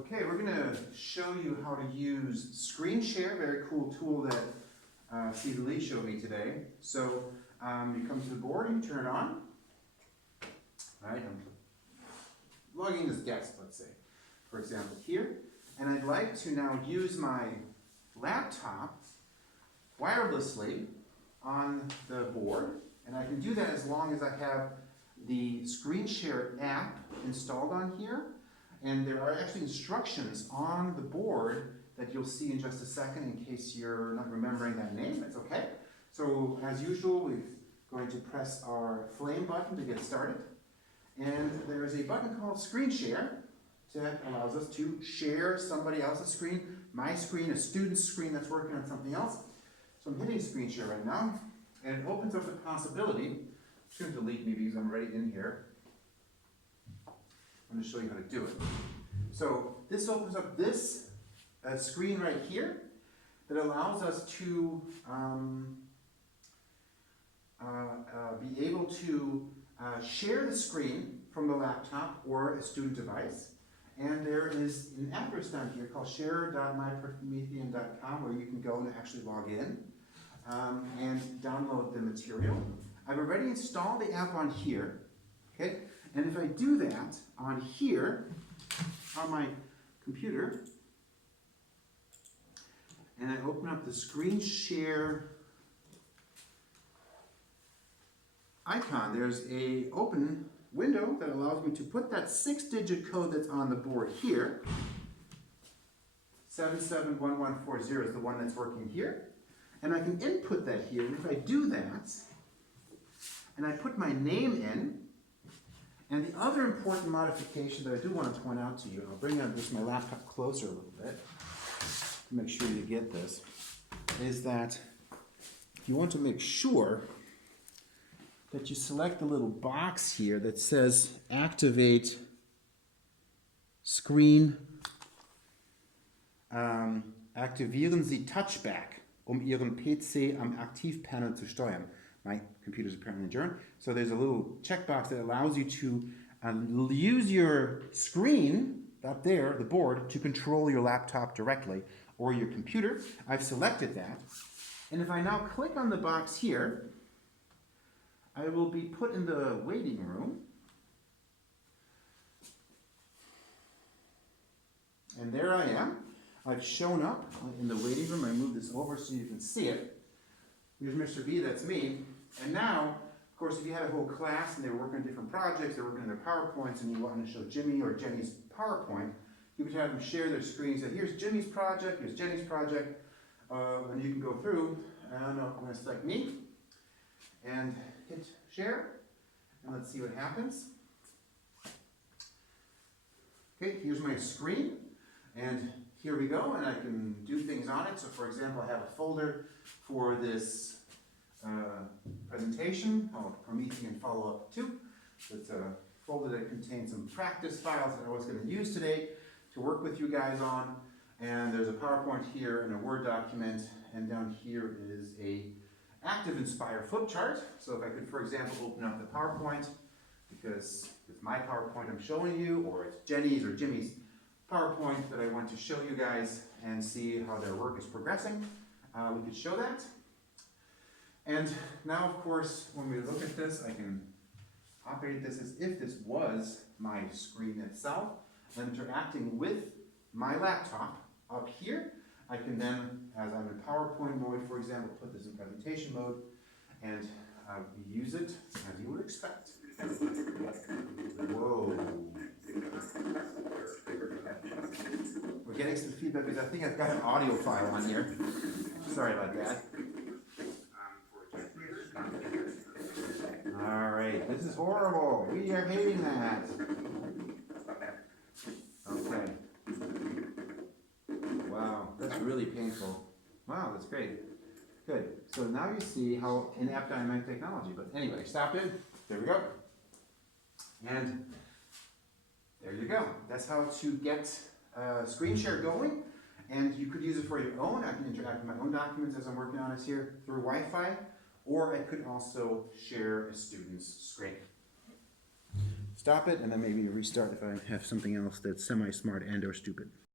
Okay, we're going to show you how to use Screen Share, very cool tool that Steve Lee showed me today. So you come to the board and you turn it on. All right, I'm logging in as guest, let's say, for example, here. And I'd like to now use my laptop wirelessly on the board. And I can do that as long as I have the Screen Share app installed on here. And there are actually instructions on the board that you'll see in just a second in case you're not remembering that name. That's okay. So as usual, we're going to press our flame button to get started. And there is a button called Screen Share that allows us to share somebody else's screen, my screen, a student's screen that's working on something else. So I'm hitting Screen Share right now, and it opens up the possibility. I'm just going to delete me because I'm already in here. I'm going to show you how to do it. So this opens up this screen right here that allows us to be able to share the screen from the laptop or a student device. And there is an address down here called share.mypromethean.com where you can go and actually log in and download the material. I've already installed the app on here. Okay? And if I do that on here, on my computer, and I open up the Screen Share icon, there's a open window that allows me to put that 6-digit code that's on the board here. 771140 is the one that's working here. And I can input that here. And if I do that, and I put my name in, and the other important modification that I do want to point out to you, and I'll bring my laptop closer a little bit to make sure you get this, is that you want to make sure that you select the little box here that says Activate Screen, aktivieren Sie Touchback, Ihren PC am Aktivpanel zu steuern. My computer's apparently adjourned. So there's a little checkbox that allows you to use your screen up there, the board, to control your laptop directly or your computer. I've selected that. And if I now click on the box here, I will be put in the waiting room. And there I am. I've shown up in the waiting room. I move this over so you can see it. Here's Mr. B, that's me. And now, of course, if you had a whole class and they were working on different projects, they were working on their PowerPoints, and you wanted to show Jimmy or Jenny's PowerPoint, you would have them share their screens. Say, here's Jimmy's project, here's Jenny's project, and you can go through. I'm going to select me and hit share, and let's see what happens. Okay, here's my screen, and here we go, and I can do things on it. So for example, I have a folder for this presentation called Promethean Follow-Up 2. It's a folder that contains some practice files that I was going to use today to work with you guys on. And there's a PowerPoint here and a Word document, and down here is a Active Inspire flip chart. So if I could, for example, open up the PowerPoint, because it's my PowerPoint I'm showing you, or it's Jenny's or Jimmy's PowerPoint that I want to show you guys and see how their work is progressing, we could show that. And now, of course, when we look at this, I can operate this as if this was my screen itself, and interacting with my laptop up here. I can then, as I'm in PowerPoint mode, for example, put this in presentation mode and use it as you would expect. Whoa. We're getting some feedback because I think I've got an audio file on here. Sorry about that. All right, this is horrible. We are hating that. Okay. Wow, that's really painful. Wow, that's great. Good. So now you see how inept I am at technology. But anyway, stop it. There we go. And there you go. That's how to get Screen Share going. And you could use it for your own. I can interact with my own documents as I'm working on it here through Wi-Fi. Or I could also share a student's screen. stop it, and then maybe restart if I have something else that's semi-smart and or stupid.